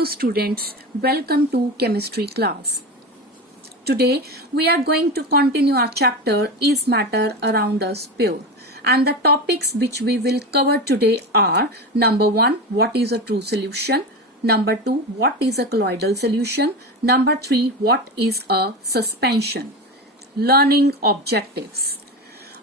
Hello students, welcome to chemistry class. Today we are going to continue our chapter Is Matter Around Us Pure? And the topics which we will cover today are number 1, what is a true solution? Number 2, what is a colloidal solution? Number 3, what is a suspension? Learning objectives.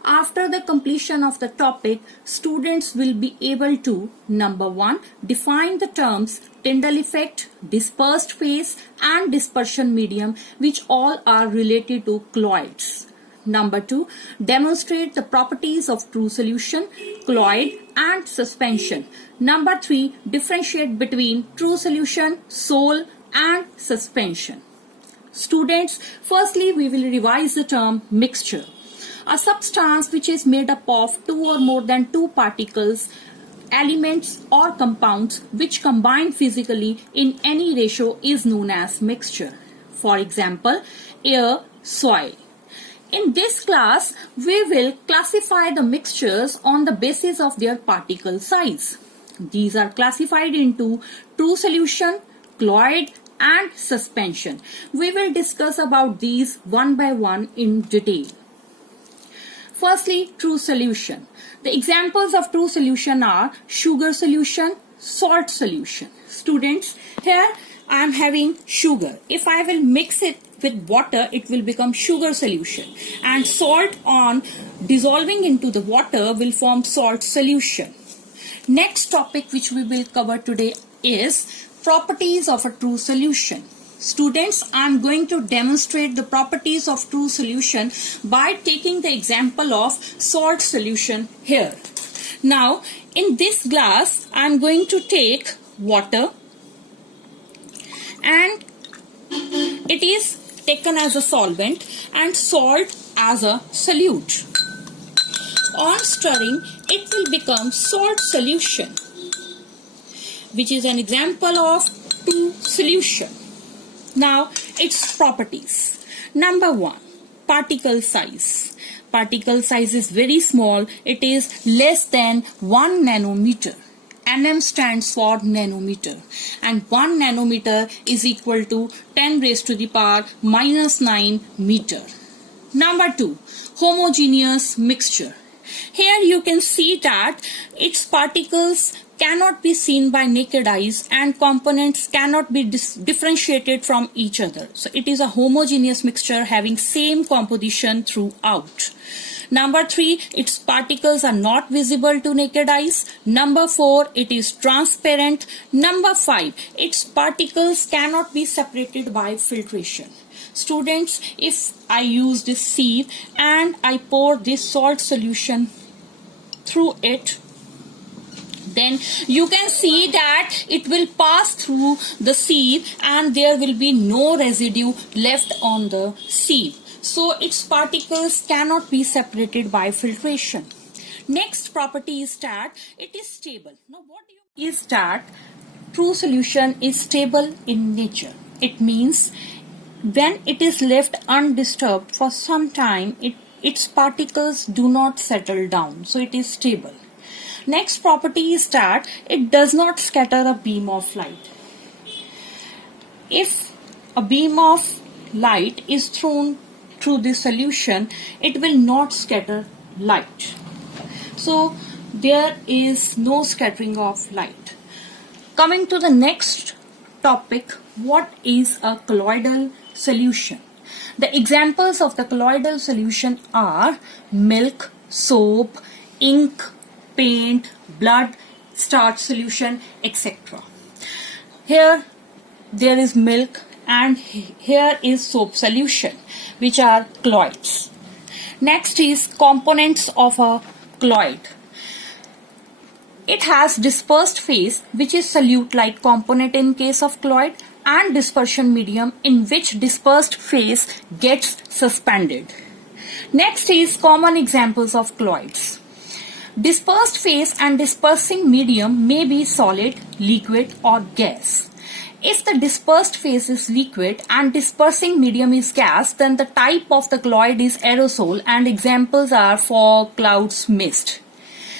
After the completion of the topic, students will be able to number 1, define the terms Tyndall effect, dispersed phase and dispersion medium, which all are related to colloids. Number 2, demonstrate the properties of true solution, colloid and suspension. Number 3, differentiate between true solution, sol and suspension. Students, firstly we will revise the term mixture. A substance which is made up of two or more than two particles, elements or compounds which combine physically in any ratio is known as mixture. For example, air, soil. In this class, we will classify the mixtures on the basis of their particle size. These are classified into true solution, colloid and suspension. We will discuss about these one by one in detail. Firstly, true solution. The examples of true solution are sugar solution, salt solution. Students, here I am having sugar. If I will mix it with water, it will become sugar solution. And salt on dissolving into the water will form salt solution. Next topic which we will cover today is properties of a true solution. Students, I am going to demonstrate the properties of true solution by taking the example of salt solution here. Now, in this glass, I am going to take water and it is taken as a solvent and salt as a solute. On stirring, it will become salt solution, which is an example of true solution. Now, its properties. Number 1, particle size. Particle size is very small. It is less than 1 nanometer. Nm stands for nanometer. And 1 nanometer is equal to 10 raised to the power minus 9 meter. Number 2, homogeneous mixture. Here you can see that its particles cannot be seen by naked eyes and components cannot be differentiated from each other. So it is a homogeneous mixture having same composition throughout. Number 3, its particles are not visible to naked eyes. Number 4, it is transparent. Number 5, its particles cannot be separated by filtration. Students, if I use this sieve and I pour this salt solution through it, then you can see that it will pass through the sieve and there will be no residue left on the sieve. So its particles cannot be separated by filtration. Next property is that it is stable. Now what is that true solution is stable in nature. It means when it is left undisturbed for some time, its particles do not settle down. So it is stable. Next property is that it does not scatter a beam of light. If a beam of light is thrown through the solution, it will not scatter light. So there is no scattering of light. Coming to the next topic, what is a colloidal solution? The examples of the colloidal solution are milk, soap, ink, paint, blood, starch solution, etc. Here there is milk and here is soap solution, which are colloids. Next is components of a colloid. It has dispersed phase, which is solute-like component in case of colloid, and dispersion medium in which dispersed phase gets suspended. Next is common examples of colloids. Dispersed phase and dispersing medium may be solid, liquid or gas. If the dispersed phase is liquid and dispersing medium is gas, then the type of the colloid is aerosol and examples are fog, clouds, mist.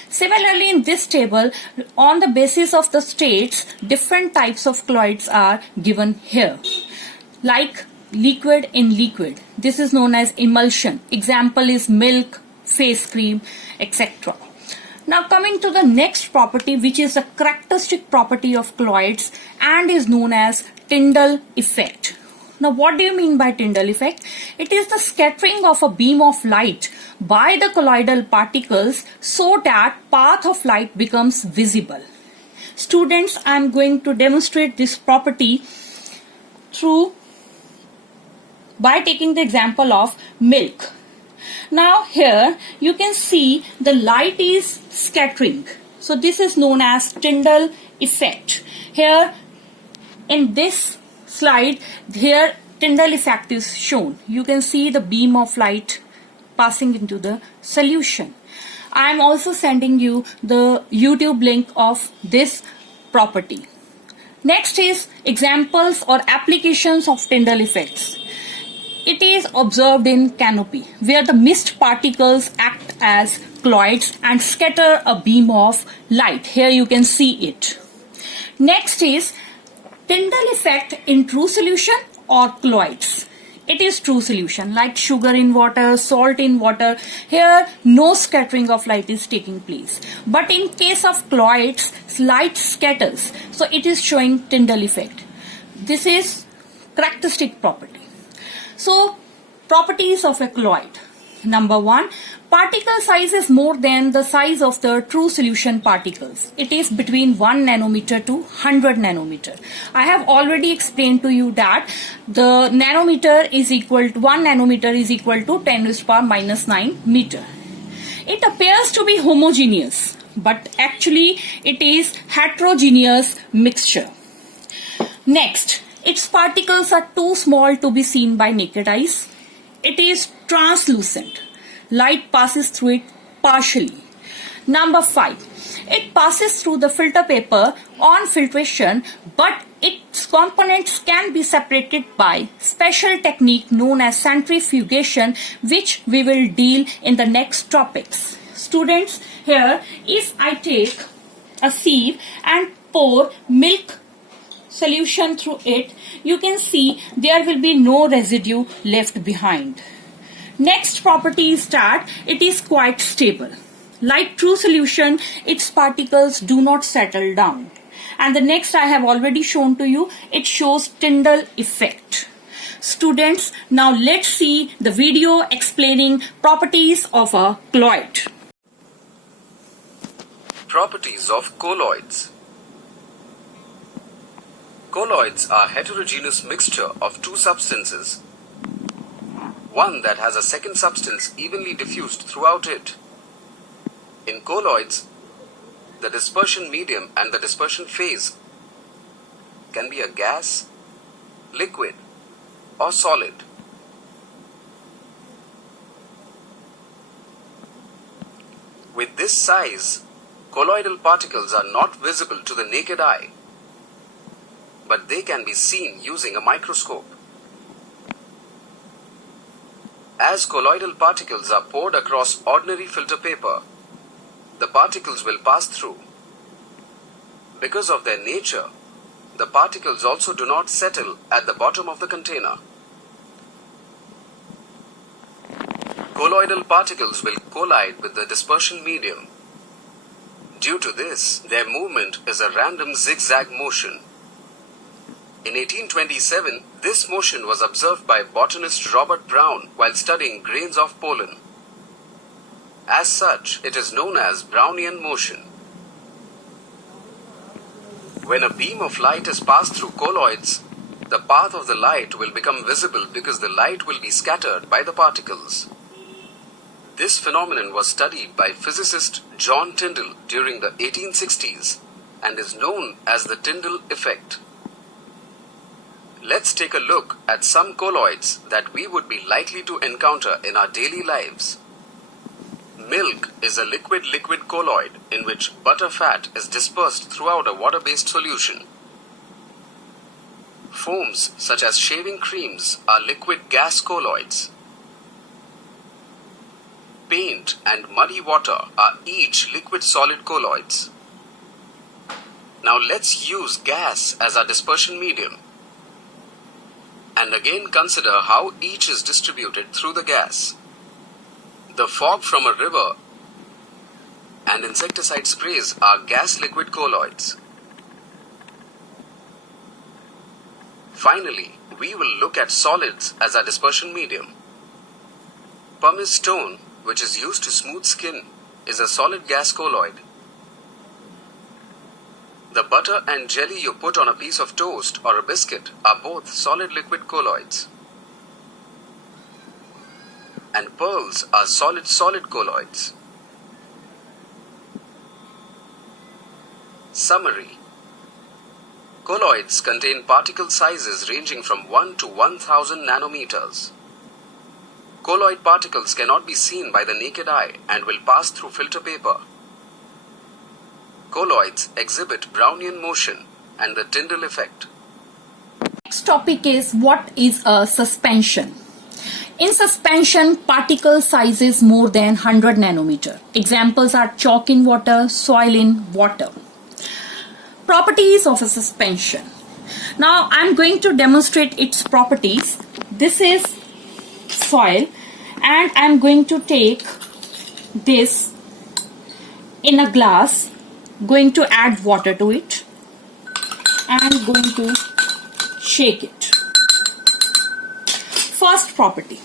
Similarly, in this table, on the basis of the states, different types of colloids are given here. Like liquid in liquid. This is known as emulsion. Example is milk, face cream, etc. Now coming to the next property, which is a characteristic property of colloids and is known as Tyndall effect. Now what do you mean by Tyndall effect? It is the scattering of a beam of light by the colloidal particles so that path of light becomes visible. Students, I am going to demonstrate this property by taking the example of milk. Now here you can see the light is scattering. So this is known as Tyndall effect. Here in this slide, here Tyndall effect is shown. You can see the beam of light passing into the solution. I am also sending you the YouTube link of this property. Next is examples or applications of Tyndall effects. It is observed in canopy, where the mist particles act as colloids and scatter a beam of light. Here you can see it. Next is Tyndall effect in true solution or colloids. It is true solution, like sugar in water, salt in water. Here no scattering of light is taking place. But in case of colloids, light scatters. So it is showing Tyndall effect. This is characteristic property. So, properties of a colloid. Number 1, particle size is more than the size of the true solution particles. It is between 1 nanometer to 100 nanometer. I have already explained to you that the nanometer is equal to 1 nanometer is equal to 10 to the power minus 9 meter. It appears to be homogeneous, but actually it is heterogeneous mixture. Next, its particles are too small to be seen by naked eyes. It is translucent. Light passes through it partially. Number 5. It passes through the filter paper on filtration, but its components can be separated by special technique known as centrifugation, which we will deal in the next topics. Students, here if I take a sieve and pour milk solution through it, you can see there will be no residue left behind. Next property is that it is quite stable. Like true solution, its particles do not settle down. And the next I have already shown to you, it shows Tyndall effect. Students, now let's see the video explaining properties of a colloid. Properties of colloids. Colloids are heterogeneous mixture of two substances, one that has a second substance evenly diffused throughout it. In colloids, the dispersion medium and the dispersion phase can be a gas, liquid, or solid. With this size, colloidal particles are not visible to the naked eye, but they can be seen using a microscope. As colloidal particles are poured across ordinary filter paper, the particles will pass through. Because of their nature, the particles also do not settle at the bottom of the container. Colloidal particles will collide with the dispersion medium. Due to this, their movement is a random zigzag motion. In 1827, this motion was observed by botanist Robert Brown while studying grains of pollen. As such, it is known as Brownian motion. When a beam of light is passed through colloids, the path of the light will become visible because the light will be scattered by the particles. This phenomenon was studied by physicist John Tyndall during the 1860s and is known as the Tyndall effect. Let's take a look at some colloids that we would be likely to encounter in our daily lives. Milk is a liquid-liquid colloid in which butter fat is dispersed throughout a water-based solution. Foams such as shaving creams are liquid gas colloids. paint and muddy water are each liquid-solid colloids. Now let's use gas as our dispersion medium. And again consider how each is distributed through the gas. The fog from a river and insecticide sprays are gas-liquid colloids. Finally, we will look at solids as our dispersion medium. Pumice stone, which is used to smooth skin, is a solid gas colloid. The butter and jelly you put on a piece of toast or a biscuit are both solid liquid colloids. And pearls are solid colloids. Summary. Colloids contain particle sizes ranging from 1 to 1000 nanometers. Colloid particles cannot be seen by the naked eye and will pass through filter paper. Colloids exhibit Brownian motion and the Tyndall effect. Next topic is what is a suspension. In suspension, particle size is more than 100 nanometer. Examples are chalk in water, soil in water. Properties of a suspension. Now I'm going to demonstrate its properties. This is soil and I'm going to take this in a glass, going to add water to it and going to shake it. First property.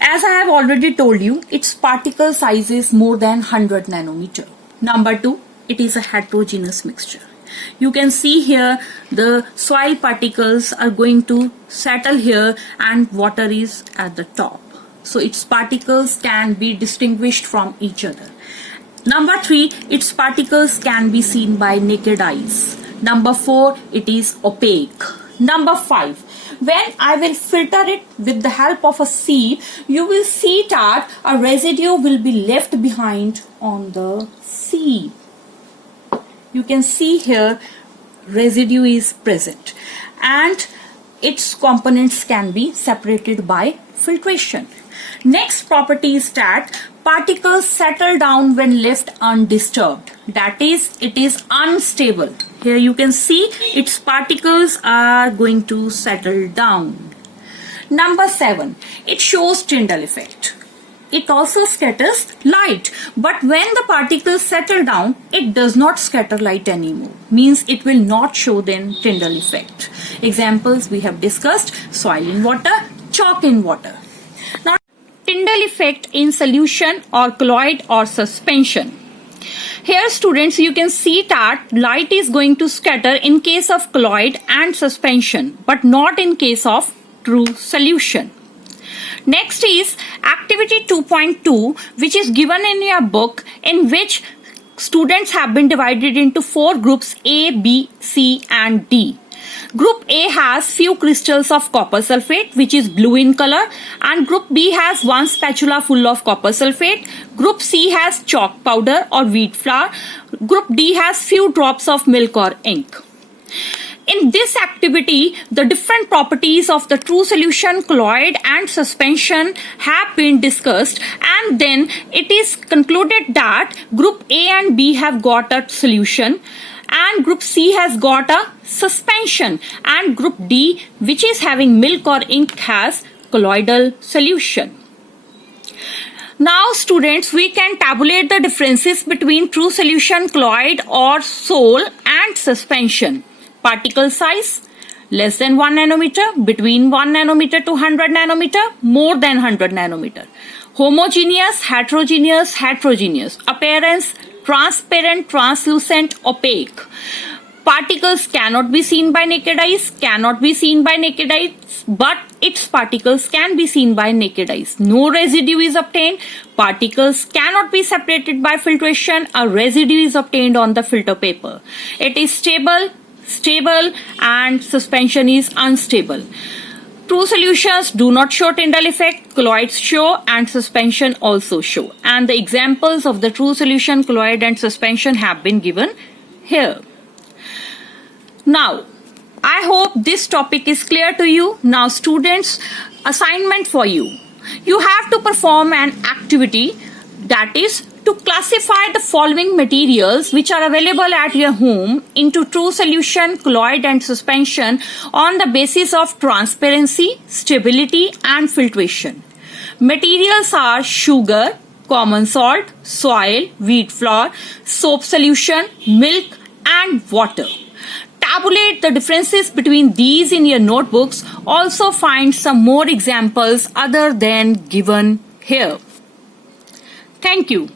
As I have already told you, its particle size is more than 100 nanometer. Number 2, it is a heterogeneous mixture. You can see here the soil particles are going to settle here and water is at the top. So its particles can be distinguished from each other. Number 3, its particles can be seen by naked eyes. Number 4, it is opaque. Number 5, when I will filter it with the help of a sieve, you will see that a residue will be left behind on the sieve. You can see here residue is present and its components can be separated by filtration. Next property is that particles settle down when left undisturbed. That is, it is unstable. Here you can see its particles are going to settle down. Number 7, it shows Tyndall effect. It also scatters light, but when the particles settle down, it does not scatter light anymore. Means it will not show then Tyndall effect. Examples we have discussed: soil in water, chalk in water. Now, Tyndall effect in solution or colloid or suspension. Here students, you can see that light is going to scatter in case of colloid and suspension, but not in case of true solution. Next is activity 2.2, which is given in your book, in which students have been divided into 4 groups A, B, C and D. Group A has few crystals of copper sulfate, which is blue in color, and group B has 1 spatula full of copper sulfate. Group C has chalk powder or wheat flour. Group D has few drops of milk or ink. In this activity, the different properties of the true solution, colloid and suspension have been discussed, and then it is concluded that group A and B have got a solution and group C has got a suspension, and group D, which is having milk or ink, has colloidal solution. Now students, we can tabulate the differences between true solution, colloid or sol and suspension. Particle size: less than 1 nanometer, between 1 nanometer to 100 nanometer, more than 100 nanometer. Homogeneous, heterogeneous, heterogeneous. Appearance: transparent, translucent, opaque. Particles cannot be seen by naked eyes, but its particles can be seen by naked eyes. No residue is obtained. Particles cannot be separated by filtration. A residue is obtained on the filter paper. It is stable, and suspension is unstable. True solutions do not show Tyndall effect, colloids show, and suspension also show. And the examples of the true solution, colloid and suspension have been given here. Now, I hope this topic is clear to you. Now students, assignment for you. You have to perform an activity That is to classify the following materials which are available at your home into true solution, colloid and suspension on the basis of transparency, stability and filtration. Materials are sugar, common salt, soil, wheat flour, soap solution, milk and water. Tabulate the differences between these in your notebooks. Also find some more examples other than given here. Thank you.